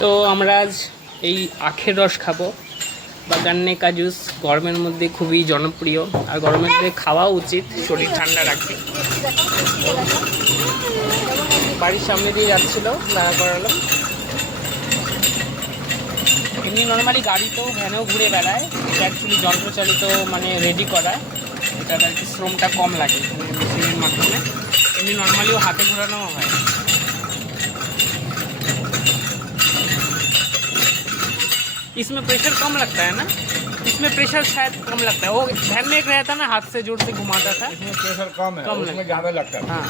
তো আমরা আজ এই আখের রস খাব। বা গান্নে কাজুস গরমের মধ্যে খুবই জনপ্রিয়। আর গরমের মধ্যে খাওয়া উচিত, শরীর ঠান্ডা রাখে বাড়ির সামনে দিয়ে যাচ্ছিল, দাঁড়া করালো এমনি নর্মালি গাড়ি তো ভ্যানেও ঘুরে বেড়ায়। এটা অ্যাকচুয়ালি যন্ত্রচালিত মানে রেডি করায়। এটা আর কি শ্রমটা কম লাগে মেশিনের মাধ্যমে। এমনি নর্মালিও হাতে ঘোরানো হয়। इसमें प्रेशर कम लगता है ना इसमें प्रेशर शायद कम लगता है वो वैन में एक रहता ना हाथ से जोर से घुमाता था इसमें प्रेशर कम है कम उसमें है। ज़्यादा लगता है हाँ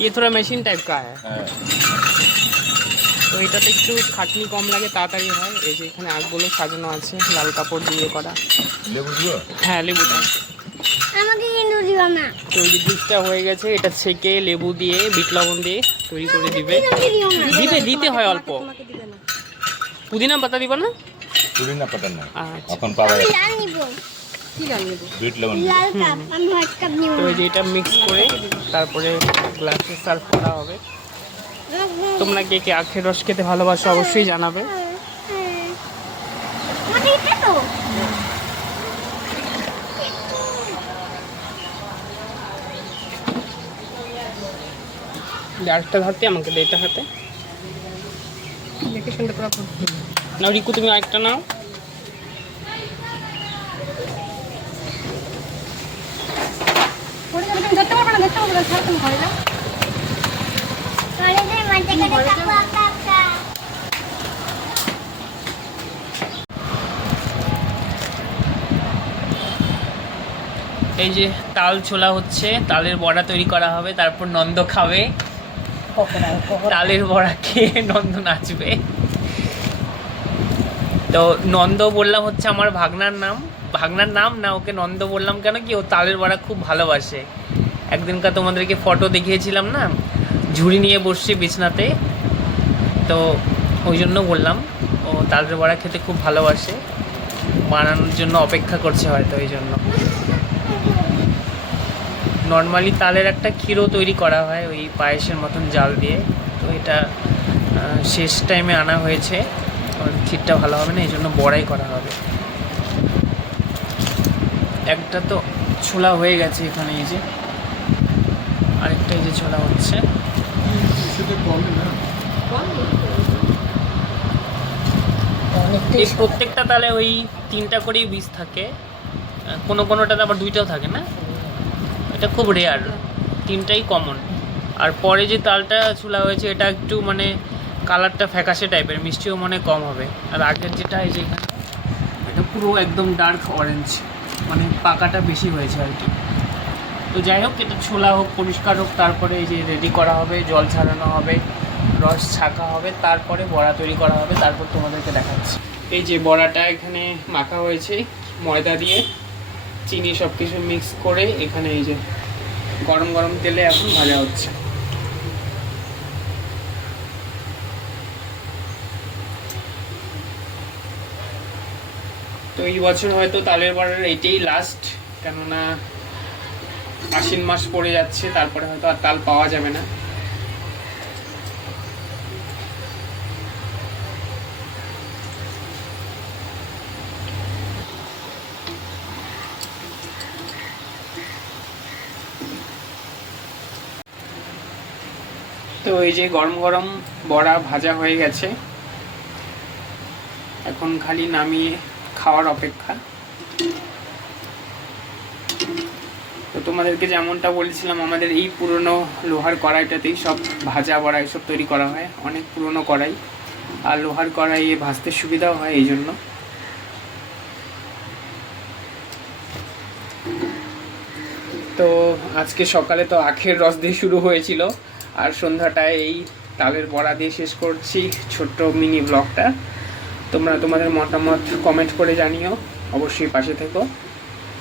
ये थोड़ा মেশিন টাইপ का है হ্যাঁ। তো এটাতে একটু খাটনি কম লাগে তাড়াতাড়ি হয় এই যে এখানে আগগুলো সাজানো আছে লাল কাপড় দিয়ে করা লেবু দিও হ্যাঁ লেবুটা আমাকে কিন্তু দিও না তো এই যে জুসটা হয়ে গেছে এটা ছেঁকে লেবু দিয়ে বিট লবণ দিয়ে তৈরি করে দিবে আমাকে দিও না দিতে দিতে হয় অল্প পুদিনা পাতা দিব না পুদিনা পাতা না। আচ্ছা। এখন পাওয়া যাচ্ছে। লাল নিব। বিট লেমন লাল কাপ আমি হোয়াইট কাপ নিব। তো এই যে এটা মিক্স করে তারপরে গ্লাসে সার্ভ করা হবে। তোমরা কে কে আখের রস খেতে ভালোবাসো অবশ্যই জানাবে। তো। আরেকটা হাতে আমাকে দে এটা হাতে। নাও রিকু তুমি আরেকটা নাও। এই যে তাল ছোলা হচ্ছে তালের বড়া তৈরি করা হবে তারপর নন্দ খাবে। তালের বড়া খেয়ে নন্দ নাচবে। তো নন্দ বললাম হচ্ছে আমার ভাগনার নাম। ভাগনার নাম না, ওকে নন্দ বললাম কেন কি ও তালের বড়া খুব ভালোবাসে। একদিনকার তোমাদেরকে ফটো দেখিয়েছিলাম না, ঝুড়ি নিয়ে বসছি বিছনাতে। তো ওই জন্য বললাম, ও তালের বড়া খেতে খুব ভালোবাসে। বানানোর জন্য অপেক্ষা করছে হয়তো এই জন্য। নর্মালি তালের একটা ক্ষীরও তৈরি করা হয় ওই পায়েসের মতন জাল দিয়ে। তো এটা শেষ টাইমে আনা হয়েছে। ক্ষীরটা ভালো হবে না এই জন্য বড়াই করা হবে। একটা তো ছোলা হয়ে গেছে এখানে এই যে। আরেকটা এই যে ছোলা হচ্ছে। এই প্রত্যেকটা তালে ওই তিনটা করেই বীজ থাকে। কোনো কোনোটাতে আবার দুইটাও থাকে না? এটা খুব রেয়ার তিনটাই কমন আর পরে যে তালটা ছোলা হয়েছে এটা একটু মানে কালারটা ফ্যাকাশে টাইপের, মিষ্টিও মনে কম হবে। আর আগের যেটা এই যে এখানে, এটা পুরো একদম ডার্ক অরেঞ্জ মানে পাকাটা বেশি হয়েছে আর কি। তো যাই হোক, এটা ছোলা হোক, পরিষ্কার হোক, তারপরে এই যে রেডি করা হবে, জল ছাড়ানো হবে, রস ছাকা হবে, তারপরে বড়া তৈরি করা হবে, তারপর তোমাদেরকে দেখাচ্ছি। এই যে বড়াটা এখানে মাখা হয়েছে, ময়দা দিয়ে চিনি সব কিছু মিক্স করে এখানে এই যে গরম গরম তেলে এখন ভাজা হচ্ছে। এই বছর হয়তো তালের বড়ার এইটাই লাস্ট কেননা আশ্বিন মাস পড়ে যাচ্ছে, তারপরে হয়তো আর তাল পাওয়া যাবে না। তো এই যে গরম গরম বড়া ভাজা হয়ে গেছে। এখন খালি নামিয়ে খাওয়ার অপেক্ষা। তো তোমাদেরকে যেমনটা বলেছিলাম, আমাদের এই পুরনো লোহার কড়াইটাতেই সব ভাজা বড়া এসব তৈরি করা হয়। অনেক পুরনো কড়াই। আর লোহার কড়াইয়ে ভাজতে সুবিধাও হয় এই জন্য। তো আজকে সকালে তো আখের রস দিয়ে শুরু হয়েছিল। আর সন্ধ্যাটায় এই তালের বড়া দিয়ে শেষ করছি ছোট্ট মিনি ব্লগটা। তোমরা তোমাদের মতামত কমেন্ট করে জানিও অবশ্যই পাশে থেকো।